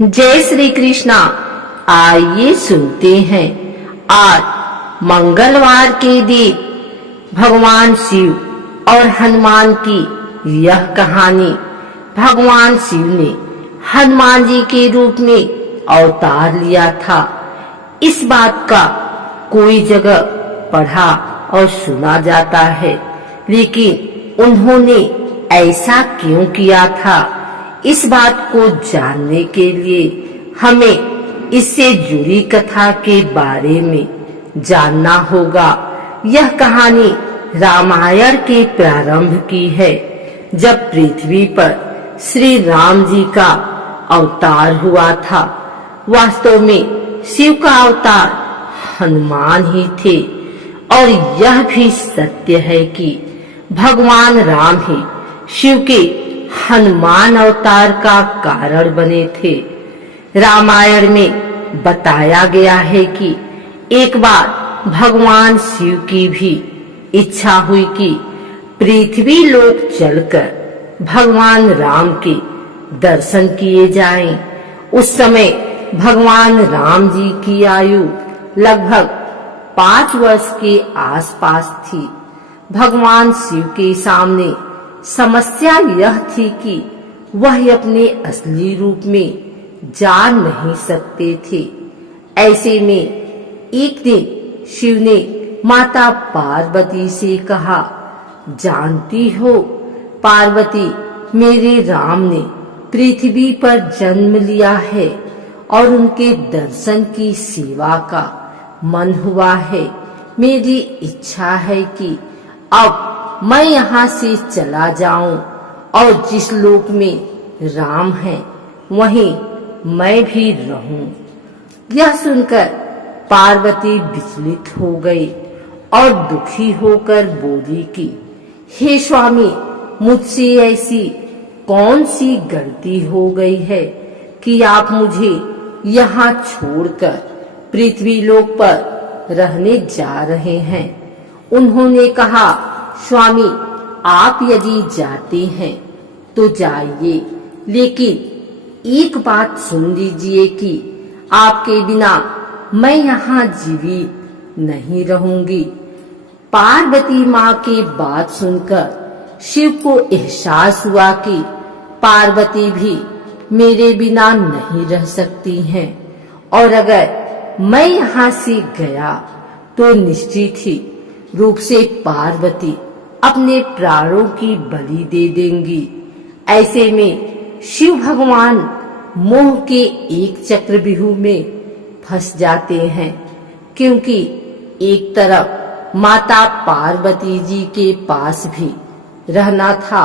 जय श्री कृष्णा। आइए सुनते हैं आज मंगलवार के दिन भगवान शिव और हनुमान की यह कहानी। भगवान शिव ने हनुमान जी के रूप में अवतार लिया था। इस बात का कोई जगह पढ़ा और सुना जाता है, लेकिन उन्होंने ऐसा क्यों किया था, इस बात को जानने के लिए हमें इससे जुड़ी कथा के बारे में जानना होगा। यह कहानी रामायण के प्रारंभ की है, जब पृथ्वी पर श्री राम जी का अवतार हुआ था। वास्तव में शिव का अवतार हनुमान ही थे, और यह भी सत्य है कि भगवान राम ही शिव के हनुमान अवतार का कारण बने थे। रामायण में बताया गया है कि एक बार भगवान शिव की भी इच्छा हुई कि पृथ्वी लोक चलकर भगवान राम के दर्शन किए जाएं। उस समय भगवान राम जी की आयु लगभग 5 वर्ष के आसपास थी। भगवान शिव के सामने समस्या यह थी कि वह अपने असली रूप में जा नहीं सकते थे। ऐसे में एक दिन शिव ने माता पार्वती से कहा, जानती हो पार्वती, मेरे राम ने पृथ्वी पर जन्म लिया है और उनके दर्शन की सेवा का मन हुआ है। मेरी इच्छा है कि अब मैं यहाँ से चला जाऊं और जिस लोक में राम है वहीं मैं भी रहूं। यह सुनकर पार्वती विचलित हो गई और दुखी होकर बोली कि हे स्वामी, मुझसे ऐसी कौन सी गलती हो गई है कि आप मुझे यहाँ छोड़कर पृथ्वी लोक पर रहने जा रहे हैं। उन्होंने कहा, स्वामी, आप यदि जाते हैं तो जाइए, लेकिन एक बात सुन लीजिए कि आपके बिना मैं यहाँ जीवित नहीं रहूंगी। पार्वती माँ की बात सुनकर शिव को एहसास हुआ कि पार्वती भी मेरे बिना नहीं रह सकती हैं, और अगर मैं यहाँ से गया तो निश्चित ही रूप से पार्वती अपने प्राणों की बलि दे देंगी। ऐसे में शिव भगवान मोह के एक चक्रव्यूह में फंस जाते हैं, क्योंकि एक तरफ माता पार्वती जी के पास भी रहना था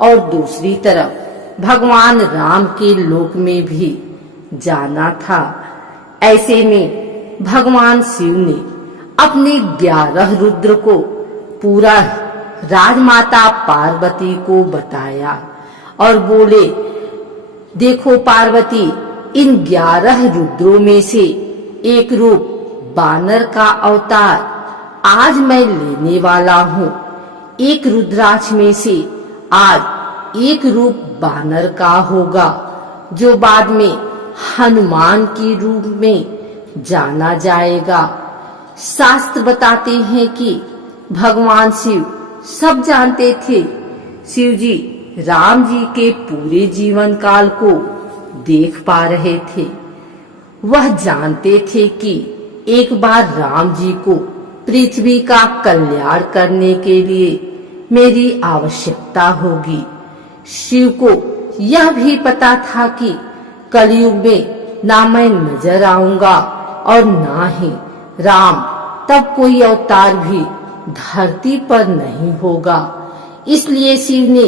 और दूसरी तरफ भगवान राम के लोक में भी जाना था। ऐसे में भगवान शिव ने अपने 11 रुद्र को पूरा राजमाता पार्वती को बताया और बोले, देखो पार्वती, इन 11 रुद्रों में से एक रूप बानर का अवतार आज मैं लेने वाला हूँ। एक रुद्राक्ष में से आज एक रूप बानर का होगा, जो बाद में हनुमान के रूप में जाना जाएगा। शास्त्र बताते हैं कि भगवान शिव सब जानते थे। शिव जी राम जी के पूरे जीवन काल को देख पा रहे थे। वह जानते थे कि एक बार राम जी को पृथ्वी का कल्याण करने के लिए मेरी आवश्यकता होगी। शिव को यह भी पता था कि कलयुग में ना मैं नजर आऊंगा और ना ही राम तब कोई अवतार भी धरती पर नहीं होगा। इसलिए शिव ने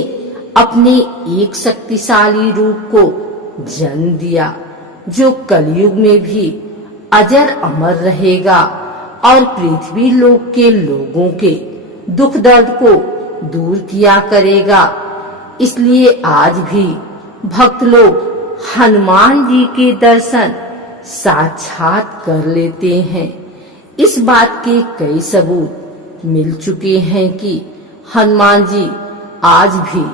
अपने एक शक्तिशाली रूप को जन्म दिया, जो कलयुग में भी अजर अमर रहेगा और पृथ्वी लोक के लोगों के दुख दर्द को दूर किया करेगा। इसलिए आज भी भक्त लोग हनुमान जी के दर्शन साक्षात कर लेते हैं। इस बात के कई सबूत मिल चुके हैं कि हनुमान जी आज भी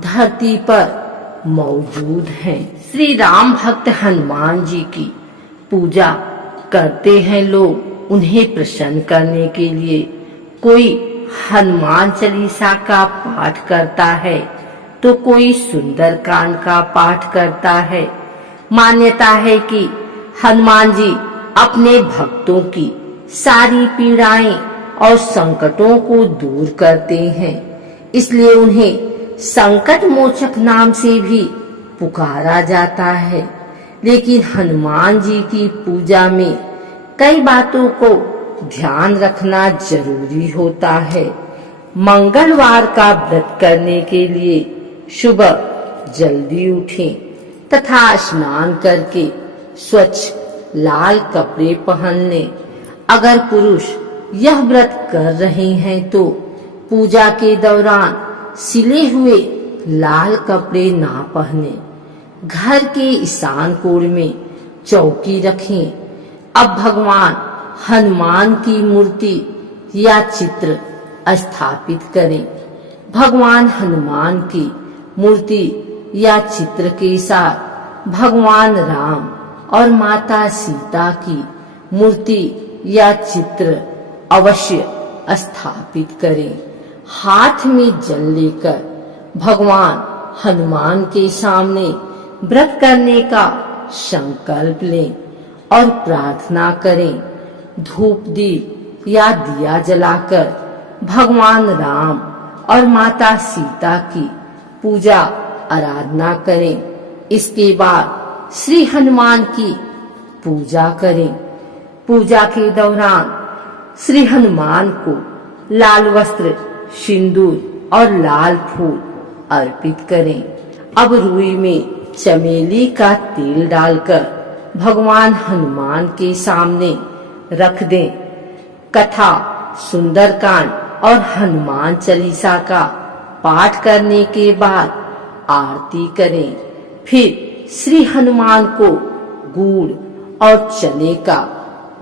धरती पर मौजूद हैं। श्री राम भक्त हनुमान जी की पूजा करते हैं लोग। उन्हें प्रसन्न करने के लिए कोई हनुमान चालीसा का पाठ करता है तो कोई सुंदरकांड का पाठ करता है। मान्यता है कि हनुमान जी अपने भक्तों की सारी पीड़ाएं और संकटों को दूर करते हैं, इसलिए उन्हें संकट मोचक नाम से भी पुकारा जाता है। लेकिन हनुमान जी की पूजा में कई बातों को ध्यान रखना जरूरी होता है। मंगलवार का व्रत करने के लिए सुबह जल्दी उठें तथा स्नान करके स्वच्छ लाल कपड़े पहन लें। अगर पुरुष यह व्रत कर रहे हैं तो पूजा के दौरान सिले हुए लाल कपड़े ना पहने। घर के ईशान कोण में चौकी रखें। अब भगवान हनुमान की मूर्ति या चित्र स्थापित करें। भगवान हनुमान की मूर्ति या चित्र के साथ भगवान राम और माता सीता की मूर्ति या चित्र अवश्य स्थापित करें। हाथ में जल लेकर भगवान हनुमान के सामने व्रत करने का संकल्प लें और प्रार्थना करें। धूप दीप या दिया जलाकर भगवान राम और माता सीता की पूजा आराधना करें। इसके बाद श्री हनुमान की पूजा करें। पूजा के दौरान श्री हनुमान को लाल वस्त्र, सिंदूर और लाल फूल अर्पित करें। अब रुई में चमेली का तेल डालकर भगवान हनुमान के सामने रख दें। कथा, सुंदरकांड और हनुमान चालीसा का पाठ करने के बाद आरती करें। फिर श्री हनुमान को गुड़ और चने का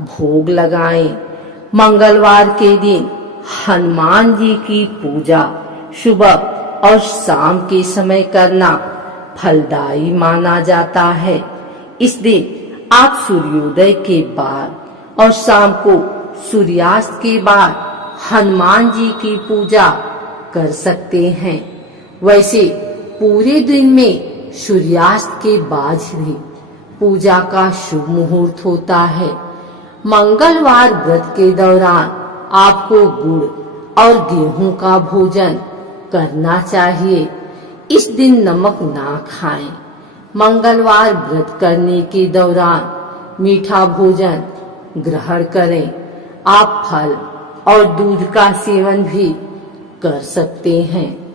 भोग लगाएं। मंगलवार के दिन हनुमान जी की पूजा सुबह और शाम के समय करना फलदायी माना जाता है। इस दिन आप सूर्योदय के बाद और शाम को सूर्यास्त के बाद हनुमान जी की पूजा कर सकते हैं। वैसे पूरे दिन में सूर्यास्त के बाद भी पूजा का शुभ मुहूर्त होता है। मंगलवार व्रत के दौरान आपको गुड़ और गेहूं का भोजन करना चाहिए। इस दिन नमक ना खाएं। मंगलवार व्रत करने के दौरान मीठा भोजन ग्रहण करें। आप फल और दूध का सेवन भी कर सकते हैं।